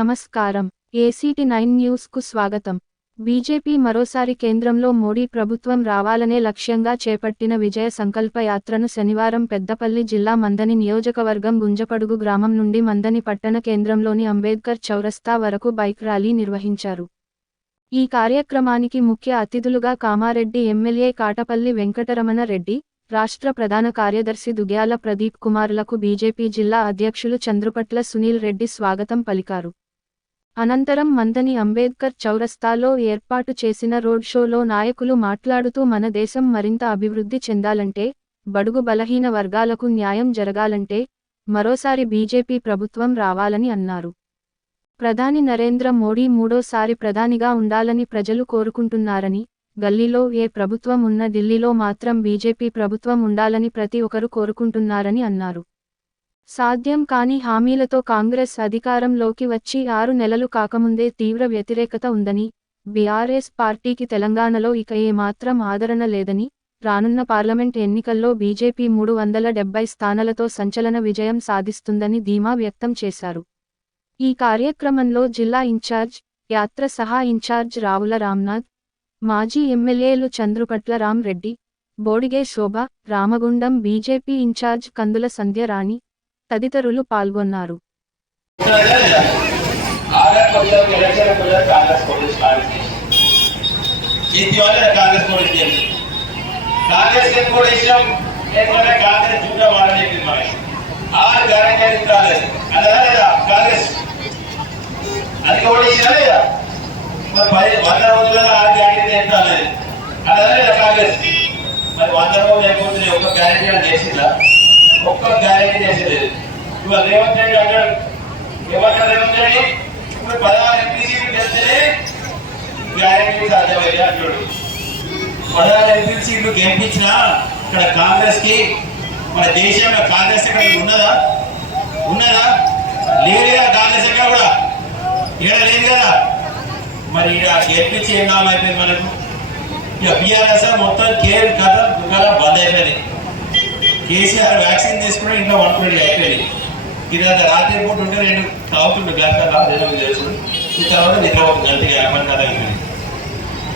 నమస్కారం. ACT nine న్యూస్కు స్వాగతం. బీజేపీ మరోసారి కేంద్రంలో మోడీ ప్రభుత్వం రావాలనే లక్ష్యంగా చేపట్టిన విజయ సంకల్ప యాత్రను శనివారం పెద్దపల్లి జిల్లా మందని నియోజకవర్గం గుంజపడుగు గ్రామం నుండి మందని పట్టణ కేంద్రంలోని అంబేద్కర్ చౌరస్తా వరకు బైక్ ర్యాలీ నిర్వహించారు. ఈ కార్యక్రమానికి ముఖ్య అతిథులుగా కామారెడ్డి ఎమ్మెల్యే కాటపల్లి వెంకటరమణ రెడ్డి రాష్ట్ర ప్రధాన కార్యదర్శి దుగ్యాల ప్రదీప్ కుమార్లకు బీజేపీ జిల్లా అధ్యక్షులు చంద్రుపట్ల సునీల్ రెడ్డి స్వాగతం పలికారు. అనంతరం మందని అంబేద్కర్ చౌరస్తాలో ఏర్పాటు చేసిన రోడ్ షోలో నాయకులు మాట్లాడుతూ మన దేశం మరింత అభివృద్ధి చెందాలంటే బడుగు బలహీన వర్గాలకు న్యాయం జరగాలంటే మరోసారి బీజేపీ ప్రభుత్వం రావాలని అన్నారు. ప్రధాని నరేంద్ర మోడీ మూడోసారి ప్రధానిగా ఉండాలని ప్రజలు కోరుకుంటున్నారని గల్లీలో ఏ ప్రభుత్వం ఉన్న ఢిల్లీలో మాత్రం బీజేపీ ప్రభుత్వం ఉండాలని ప్రతి ఒక్కరు కోరుకుంటున్నారని అన్నారు. సాధ్యం కాని హామీలతో కాంగ్రెస్ అధికారంలోకి వచ్చి ఆరు నెలలు కాకముందే తీవ్ర వ్యతిరేకత ఉందని బీఆర్ఎస్ పార్టీకి తెలంగాణలో ఇక ఏమాత్రం ఆదరణ లేదని రానున్న పార్లమెంట్ ఎన్నికల్లో బీజేపీ మూడు వందల డెబ్బై స్థానాలతో సంచలన విజయం సాధిస్తుందని ధీమా వ్యక్తం చేశారు. ఈ కార్యక్రమంలో జిల్లా ఇన్ఛార్జ్ యాత్ర సహా ఇన్ఛార్జ్ రావుల రామ్నాథ్ మాజీ ఎమ్మెల్యేలు చంద్రుపట్ల రామ్రెడ్డి బోడిగే శోభ రామగుండం బీజేపీ ఇన్ఛార్జ్ కందుల సంధ్యరాణి తదితరులు పాల్గొన్నారు. అది కూడా ఇచ్చినా లేదా మరి పది వంద రోజులలో ఆరు ఎంత అనేది కాంగ్రెస్ మరి వంద రోజులు అయిపోతుంది ఒక్క అని చేసిందా ఒక్క గ్యారంటీ చేసేది ఇవాళ రేవంత్ రెడ్డి అంటాడు ఏమంటారు రేవంత్ రెడ్డి ఇప్పుడు పదహారు ఎంపీసీలు గెలిస్తేనే గ్యారంటీ సాధ్యమైంది అంటాడు పదహారు ఎంపీసీలు గెలిపించినా ఇక్కడ కాంగ్రెస్కి మన దేశంలో కాంగ్రెస్ ఎక్కడ ఉన్నదా ఉన్నదా లేదు కదా కాంగ్రెస్ ఎక్కడ కూడా ఇక్కడ లేదు కదా మరి ఇక్కడ గెలిపించి ఏం నామం అయిపోయింది మనకు ఇక బీఆర్ఎస్ మొత్తం కేర్ కథ దుకాణ బంద్ అయిపోయింది కేసీఆర్ వ్యాక్సిన్ తీసుకుని ఇంట్లో వండుకుని అయిపోయింది ఇది రాత్రి పూట ఉంటే నేను తాగుతుండే గంట ఏదో తెలుసు ఈ తర్వాత నిద్ర ఒక గంట యాభై కథ అయిపోయింది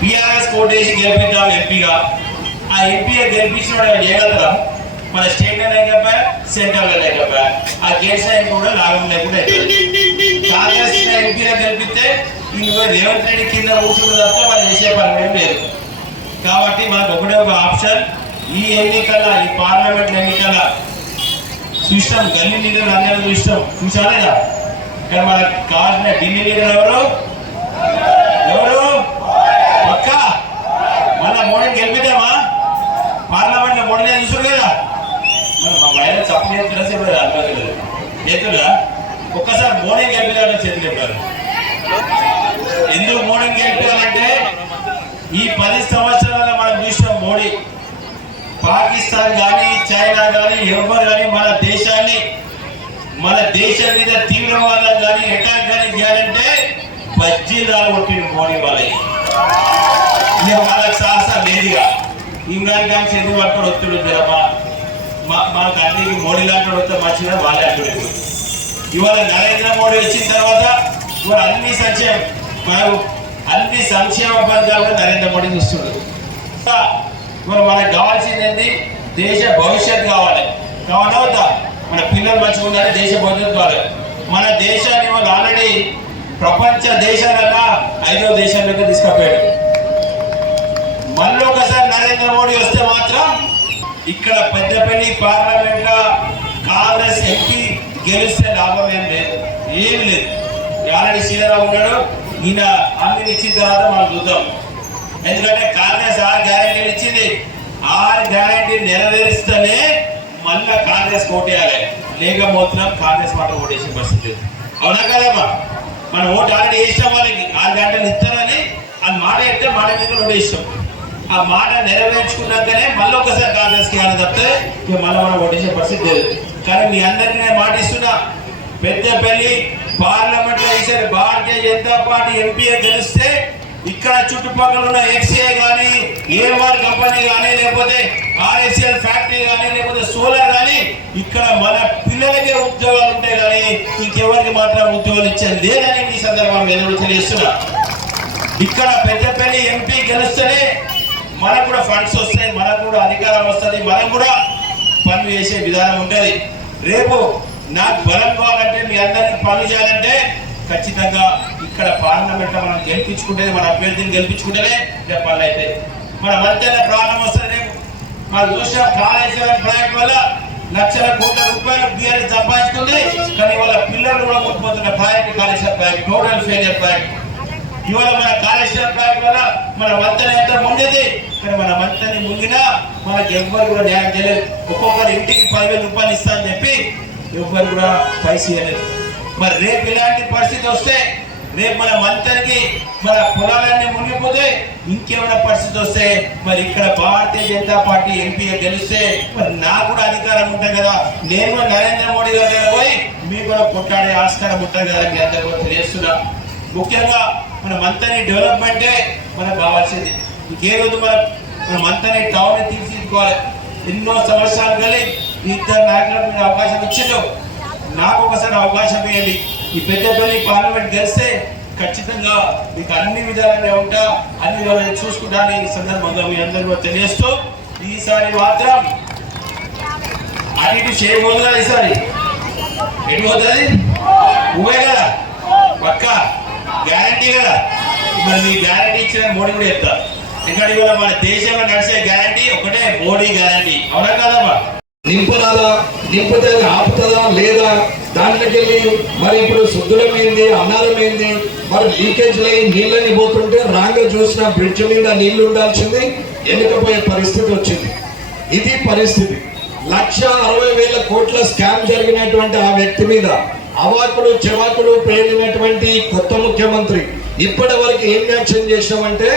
బీఆర్ఎస్ కోటేసి గెలిపిద్దాం ఎంపీగా. ఆ ఎంపీ గెలిపించిన వాడు చేయగలరా మన స్టేట్లో లేకపోయా సెంట్రల్ లేకపోయా? ఆ గేట్స్ అయిన కూడా లాభం లేకుండా అయిపోయింది కాంగ్రెస్ ఎంపీగా గెలిపిస్తే ఇంకో రేవంత్ రెడ్డి కింద కూర్చుంటే తప్ప వాళ్ళు చేసే పని లేదు. కాబట్టి మనకు ఒకటే ఒక ఆప్షన్ ఈ ఎన్నికల ఈ పార్లమెంట్ ఎన్నికల చూస్తాం గల్లీ లీడర్ అందరూ చూస్తాం చూసాలేదా ఇక్కడ మనకు కావాల్సిన ఢిల్లీ లీడర్ ఎవరు? ఎవరు? పక్క? మన మోడీని గెలిపిద్దామా? పార్లమెంట్లో మోడీ చూసారు కదా మరి మా మహిళ చప్పుడు తెలిసి అర్థం చేతులా ఒక్కసారి మోడీని గెలిపిదామని చేతులు చెప్పారు ఎందుకు మోడీని గెలిపాలంటే ఈ పది సంవత్సరాల మనం చూసినాం మోడీ. పాకిస్తాన్ కానీ చైనా కానీ ఎవరు కానీ మన దేశాన్ని మన దేశం మీద తీవ్రవాదం కానీ అటాక్ కానీ చేయాలంటే బజ్జీదారు కొట్టిన మోడీ వాళ్ళకి ఇక వాళ్ళకి సాహసం లేదుగా. ఇంకా కానీ ఎందుకు పట్టుకొని వస్తుడు మా మా మాకు మోడీ లాంటి వస్తే మంచిగా వాళ్ళే అడ్డు ఇవాళ నరేంద్ర మోడీ వచ్చిన తర్వాత ఇవాళ అన్ని సంక్షేమ అన్ని సంక్షేమ పథకాలు నరేంద్ర మోడీ ఇస్తున్నాడు మరి మనకు కావాల్సింది ఏంటి దేశ భవిష్యత్ కావాలి. కావాలా వద్దా మన పిల్లలు మంచిగా ఉండాలి దేశ భవిష్యత్ కావాలి. మన దేశాన్ని వాళ్ళు ఆల్రెడీ ప్రపంచ దేశాలన్నా ఐదో దేశాల్లోకి తీసుకుపోయాడు మళ్ళీ ఒకసారి నరేంద్ర మోడీ వస్తే మాత్రం ఇక్కడ పెద్దపల్లి పార్లమెంట్ కాంగ్రెస్ ఎంపీ గెలిస్తే లాభం ఏం లేదు. ఏం లేదు. ఆల్రెడీ సీతారాం ఉన్నాడు. ఈయన అన్ని ఇచ్చిన తర్వాత మనం చూద్దాం. ఎందుకంటే కాంగ్రెస్ ఆరు గ్యారంటీలు ఇచ్చింది. ఆరు గ్యారంటీ నెరవేరుస్తేనే మళ్ళా కాంగ్రెస్ ఓటేయాలి. లేకపోతున్నాం కాంగ్రెస్ మాట ఓటేసే పరిస్థితి అవునా కదమ్మా? మన ఓటు ఆల్రెడీ వేసాం వాళ్ళకి ఆరు గంటలు ఇస్తారని ఆ మాట ఎత్తే మాట మీద ఓటేస్తాం ఆ మాట నెరవేర్చుకున్నాకనే మళ్ళీ ఒకసారి కాంగ్రెస్ కానీ అని తప్పితే ఇక మళ్ళీ మనం ఓటేసే పరిస్థితి లేదు. కానీ మీ అందరికీ నేను మాట ఇస్తున్నా పెద్దపల్లి పార్లమెంట్లో ఈసారి భారతీయ జనతా పార్టీ ఎంపీ గెలిస్తే ఇక్కడ చుట్టుపక్కల ఉన్న ఎక్స్ఏ కానీ ఏఎంఆర్ కంపెనీ కానీ లేకపోతే ఆర్ఎస్ఎల్ ఫ్యాక్టరీ కానీ లేకపోతే సోలార్ కానీ ఇక్కడ మన పిల్లలకే ఉద్యోగాలు ఉంటాయి కానీ ఇంకెవరికి మాత్రం ఉద్యోగాలు ఇచ్చేది లేదని ఈ సందర్భంగా నేను తెలియస్తున్నా ఇక్కడ పెద్దపల్లి ఎంపీ గెలుస్తేనే మనకు కూడా ఫండ్స్ వస్తాయి మనకు కూడా అధికారం వస్తుంది మనం కూడా పనులు చేసే విధానం ఉంటుంది రేపు నాకు బలం కావాలంటే మీ అందరికీ పనులు చేయాలంటే ఖచ్చితంగా ఇక్కడ పార్లమెంట్లో మనం గెలిపించుకుంటే మన అభ్యర్థిని గెలిపించుకుంటేనే ఇక అయితే మన మధ్యలో ప్రాణం వస్తుంది. మన చూసిన కాళేశ్వరం ప్రాజెక్ట్ వల్ల లక్షల కోట్ల రూపాయలు బీఆర్ఎస్ సంపాదించుకుంది కానీ వాళ్ళ పిల్లలు కూడా ముట్టిపోతున్న project Kaleshwaram project total failure project ఇవాళ మన కాళేశ్వరం ప్రాజెక్ట్ వల్ల మన వంతెన ఎంత ముండేది కానీ మన వంతెన ముంగినా మనకి ఎవ్వరు కూడా న్యాయం చేయలేదు. ఒక్కొక్కరు ఇంటికి పదివేల రూపాయలు ఇస్తా అని చెప్పి ఎవ్వరు కూడా పైసలు ఇవ్వలేదు. మరి రేపు ఇలాంటి పరిస్థితి వస్తే రేపు మన మంతరికి మన పొలాలన్నీ మునిగిపోతే ఇంకేమైనా పరిస్థితి వస్తే మరి ఇక్కడ భారతీయ జనతా పార్టీ ఎంపీ గెలిస్తే మరి నాకు కూడా అధికారం ఉంటుంది కదా. నేను కూడా నరేంద్ర మోడీ గారి దగ్గర పోయి మీకు కూడా కొట్టాడే ఆస్కారం ఉంటుంది కదా మీ అందరూ కూడా తెలియస్తున్నా ముఖ్యంగా మన మంతని డెవలప్మెంటే మనకు కావాల్సింది. ఇంకే రోజు మన మన మంతని టౌన్ తీర్చిదిద్దుకోవాలి. ఎన్నో సంవత్సరాలు కలిగి ఇద్దరు నాయకులకు మీరు అవకాశం ఇచ్చిండు నాకు ఒకసారి అవకాశం ఇవ్వండి. ఈ పెద్దపల్లి పార్లమెంట్ గెలిస్తే ఖచ్చితంగా మీకు అన్ని విధాలుగా ఉంటా అన్ని విధాలు చూసుకుంటాను ఈ సందర్భంగా మీ అందరూ తెలియస్తూ ఈసారి మాత్రం అటు ఇటు ఈసారి? ఎటు పోతుంది? నువ్వే కదా? పక్క? గ్యారంటీ కదా? మరి మీ గ్యారంటీ ఇచ్చిన మోడీ కూడా చెప్తా. ఎందుకంటే ఇవాళ మన దేశంలో నడిచే గ్యారంటీ ఒకటే మోడీ గ్యారంటీ అవునా కదమ్మా? నింపురాదా నింపితే అది ఆపుతుందా? లేదా దాంట్లోకి వెళ్ళి మరి ఇప్పుడు శుద్ధులమైంది అన్నారమైంది మరి లీకేజ్లు అయ్యి నీళ్ళని పోతుంటే రాంగ చూసిన బ్రిడ్జ్ మీద నీళ్ళు ఉండాల్సింది వెనుకపోయే పరిస్థితి వచ్చింది. ఇది పరిస్థితి. లక్ష అరవై వేల కోట్ల స్కామ్ జరిగినటువంటి ఆ వ్యక్తి మీద అవాకులు చెవాకులు పేలినటువంటి కొత్త ముఖ్యమంత్రి ఇప్పటి వరకు ఏం యాక్షన్ చేశామంటే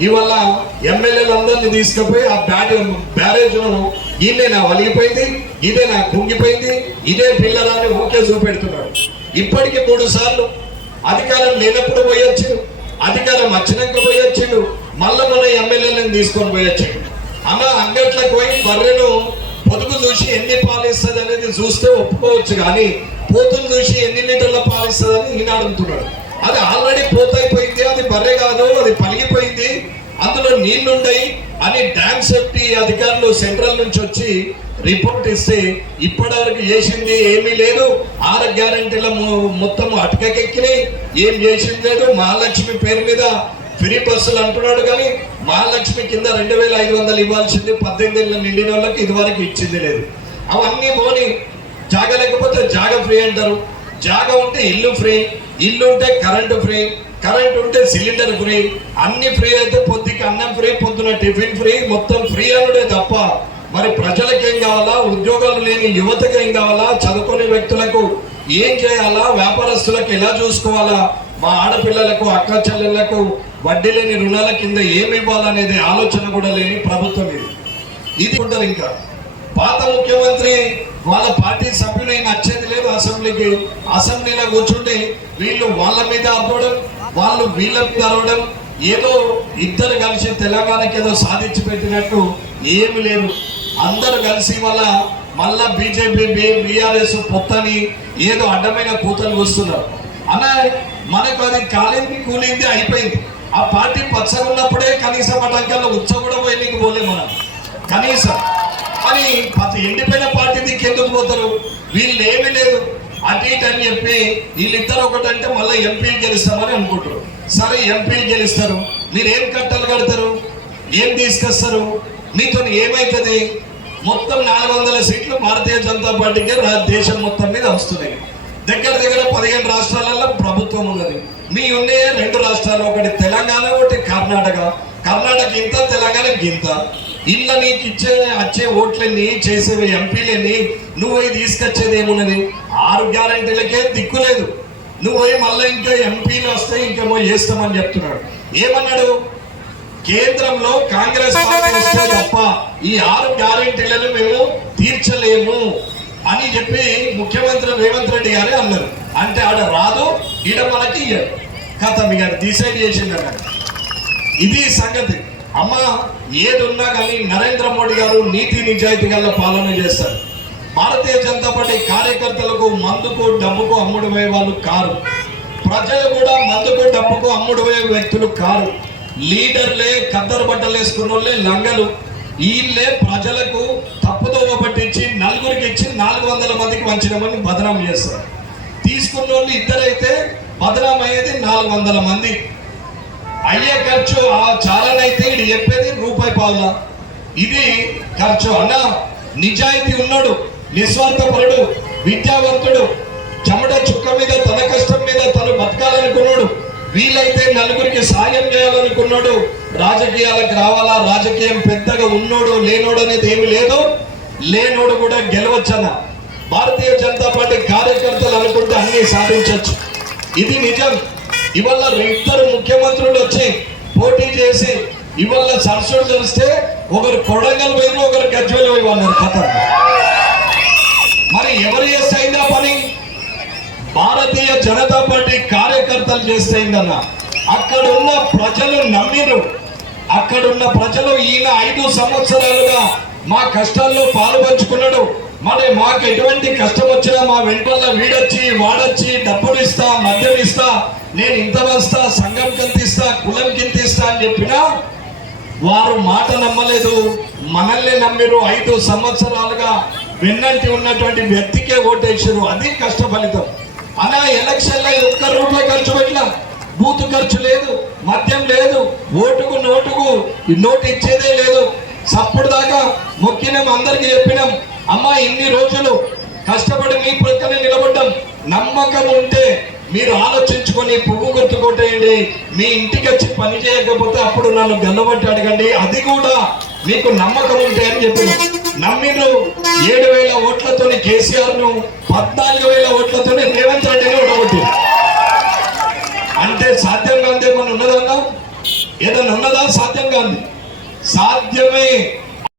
ఇవాళ ఎమ్మెల్యేలందరినీ తీసుకుపోయి ఆ బ్యాట్ ఇదే నా వలిగిపోయింది ఇదే నా కుంగిపోయింది ఇదే పిల్లరాని ఊకే చూపెడుతున్నాడు. ఇప్పటికి మూడు సార్లు అధికారం లేనప్పుడు పోయొచ్చు అధికారం వచ్చినాక పోయొచ్చిండు మళ్ళీ మన ఎమ్మెల్యేలను తీసుకొని పోయొచ్చిండు. అమ్మ అంగట్లకు పోయి బర్రెను పొదుగు చూసి ఎన్ని పాలిస్తుంది అనేది చూస్తే ఒప్పుకోవచ్చు కానీ పోతులు చూసి ఎన్ని లీటర్ల పాలిస్తుంది అని ఈయన అడుగుతున్నాడు అది ఆల్రెడీ పోతైపోయింది అది బర్రె కాదు అది పలిగిపోయింది అందులో నీళ్ళుండయి అని డ్యామ్ సేఫ్టీ అధికారులు సెంట్రల్ నుంచి వచ్చి రిపోర్ట్ ఇస్తే ఇప్పటివరకు చేసింది ఏమీ లేదు. ఆరు గ్యారంటీల మొ- మొత్తం అటకెక్కినాయి. ఏం చేసింది లేదు. మహాలక్ష్మి పేరు మీద ఫ్రీ బస్సులు అంటున్నాడు కానీ మహాలక్ష్మి కింద రెండు వేల ఐదు వందలు ఇవ్వాల్సింది. పద్దెనిమిది ఏళ్ళ నిండిన వాళ్ళకి ఇదివరకు ఇచ్చింది లేదు. అవన్నీ పోని జాగ లేకపోతే జాగ ఫ్రీ అంటారు. జాగ ఉంటే ఇల్లు ఫ్రీ. ఇల్లు ఉంటే కరెంటు ఫ్రీ కరెంట్ ఉంటే సిలిండర్ ఫ్రీ అన్ని ఫ్రీ అయితే పొద్దుకి అన్నం ఫ్రీ పొద్దున టిఫిన్ ఫ్రీ మొత్తం ఫ్రీ అనుడే తప్ప మరి ప్రజలకు ఏం కావాలా? ఉద్యోగాలు లేని యువతకు ఏం కావాలా? చదువుకునే వ్యక్తులకు ఏం చేయాలా? వ్యాపారస్తులకు ఎలా చూసుకోవాలా? మా ఆడపిల్లలకు అక్క చెల్లెళ్ళకు వడ్డీ లేని రుణాల కింద ఏమి ఇవ్వాలనేది ఆలోచన కూడా లేని ప్రభుత్వం ఇది. ఇది ఉంటారు ఇంకా పాత ముఖ్యమంత్రి వాళ్ళ పార్టీ సభ్యులైన వచ్చేది లేదు అసెంబ్లీకి. అసెంబ్లీలో కూర్చుంటే వీళ్ళు వాళ్ళ మీద అరవడం వాళ్ళు వీళ్ళ మీద అరవడం ఏదో ఇద్దరు కలిసి తెలంగాణకి ఏదో సాధించి పెట్టినట్టు ఏమి లేదు. అందరూ కలిసి వాళ్ళ మళ్ళా బీజేపీ బీఆర్ఎస్ పొత్తని ఏదో అడ్డమైన కూతలు వస్తున్నారు అన్న మనకు అది కాలింది కూలింది అయిపోయింది. ఆ పార్టీ పచ్చగా ఉన్నప్పుడే కనీసం అటంకల్లో ఉచ్చ కూడా పోయి నీకు పోలే మనం. కనీసం. అని ప్రతి ఎండిపోయిన పార్టీ దిక్కు ఎందుకు పోతారు? వీళ్ళు ఏమీ లేదు. అటు ఇటు అని చెప్పి వీళ్ళిద్దరు ఒకటంటే మళ్ళీ ఎంపీలు గెలుస్తామని అనుకుంటారు. సరే ఎంపీలు గెలుస్తారు. మీరు ఏం కట్టలు కడతారు? ఏం తీసుకొస్తారు? మీతో ఏమైతుంది? మొత్తం నాలుగు వందల సీట్లు భారతీయ జనతా పార్టీకి దేశం మొత్తం మీద వస్తున్నాయి. దగ్గర దగ్గర పదిహేను రాష్ట్రాలలో ప్రభుత్వం ఉన్నది. మీ ఉన్నాయే రెండు రాష్ట్రాలు ఒకటి తెలంగాణ ఒకటి కర్ణాటక. కర్ణాటక ఇంత తెలంగాణ ఇంత. ఇళ్ళ నీకు ఇచ్చే వచ్చే ఓట్లని చేసేవి ఎంపీలని నువ్వే తీసుకొచ్చేది ఏమున్నది ఆరు గ్యారంటీలకే దిక్కులేదు నువ్వే మళ్ళీ ఇంకా ఎంపీలు వస్తే ఇంకేమో చేస్తామని చెప్తున్నాడు. ఏమన్నాడు? కేంద్రంలో కాంగ్రెస్ పార్టీ వస్తే తప్ప ఈ ఆరు గ్యారెంటీలను మేము తీర్చలేము అని చెప్పి ముఖ్యమంత్రి రేవంత్ రెడ్డి గారే అన్నారు. అంటే ఆడ రాదు ఈడ మనకి ఇయ్యరు. కథ గారు డిసైడ్ చేసిందన్నారు. ఇది సంగతి. అమ్మ ఏది ఉన్నా కానీ నరేంద్ర మోడీ గారు నీతి నిజాయితీ గల పాలన చేస్తారు. భారతీయ జనతా పార్టీ కార్యకర్తలకు మందుకు డబ్బుకు అమ్ముడు వాళ్ళు కారు. ప్రజలు కూడా మందుకు డబ్బుకు అమ్ముడు వ్యక్తులు కారు. లీడర్లే కద్దరు బట్టలు వేసుకున్న వాళ్ళే లంగలు. వీళ్ళే ప్రజలకు తప్పుదోవ పట్టించి నలుగురికి ఇచ్చి నాలుగు వందల మందికి వంచినామని బదనాం చేస్తారు. తీసుకున్న వాళ్ళు ఇద్దరైతే బదనాం అయ్యేది నాలుగు వందల మంది. అయ్యే ఖర్చు ఆ చాలనైతే ఇది చెప్పేది రూపాయి పావుల. ఇది ఖర్చు. అన్న నిజాయితీ ఉన్నాడు నిస్వార్థపరుడు విద్యావంతుడు చెమట చుక్క మీద తన కష్టం మీద తను బతకాలనుకున్నాడు వీలైతే నలుగురికి సాయం చేయాలనుకున్నాడు రాజకీయాలకు రావాలా రాజకీయం పెద్దగా ఉన్నోడు లేనోడు అనేది ఏమి లేదు. లేనోడు కూడా గెలవచ్చన భారతీయ జనతా పార్టీ కార్యకర్తలు అనుకుంటే అన్ని సాధించవచ్చు ఇది నిజం. ఇవాళ ఇద్దరు ముఖ్యమంత్రులు వచ్చి పోటీ చేసి ఇవాళ సరస్వతి తెలిస్తే ఒకరు కొడంగల్ పోయిన ఒకరు గజ్వెల్ పోయి అన్నారు కథ మరి ఎవరు చేస్తే అయిందా పని? భారతీయ జనతా పార్టీ కార్యకర్తలు చేస్తే అయిందన్న అక్కడ ఉన్న ప్రజలు నమ్మిరు అక్కడ ఉన్న ప్రజలు ఈయన ఐదు సంవత్సరాలుగా మా కష్టాల్లో పాలు పంచుకున్నాడు మరి మాకు ఎటువంటి కష్టం వచ్చినా మా వెంటల్లో వీడొచ్చి వాడొచ్చి డబ్బులు ఇస్తా మద్యం ఇస్తా నేను ఇంత వస్తా సంఘం కింతిస్తా కులం కింద అని చెప్పినా వారు మాట నమ్మలేదు. మనల్ని నమ్మిరు. ఐదు సంవత్సరాలుగా వెన్నంటి ఉన్నటువంటి వ్యక్తికే ఓటేసారు అది కష్ట ఫలితం అలా ఎలక్షన్లో ఒక్క రూపాయి ఖర్చు పెట్టినాం బూత్ ఖర్చు లేదు మద్యం లేదు ఓటుకు నోటుకు నోటు ఇచ్చేదే లేదు. సప్పుడు దాకా మొక్కినాం అందరికీ చెప్పినాం అమ్మా ఇన్ని రోజులు కష్టపడి మీ ప్రక్కనే నిలబడ్డాం నమ్మకం ఉంటే మీరు ఆలోచించుకొని పువ్వు గుర్తు కొట్టేయండి. మీ ఇంటికి వచ్చి పని చేయకపోతే అప్పుడు నన్ను గన్నబట్టి అడగండి. అది కూడా మీకు నమ్మకం ఉంటే అని చెప్పిన. నమ్మిను ఏడు వేల ఓట్లతోని కేసీఆర్ను పద్నాలుగు వేల ఓట్లతోని రేవంత్ రెడ్డిని ఓడగొట్టి అంటే సాధ్యం కాదు ఏమన్నా ఉన్నదన్నా ఏదన్నా ఉన్నదా? సాధ్యం కాదు సాధ్యమే.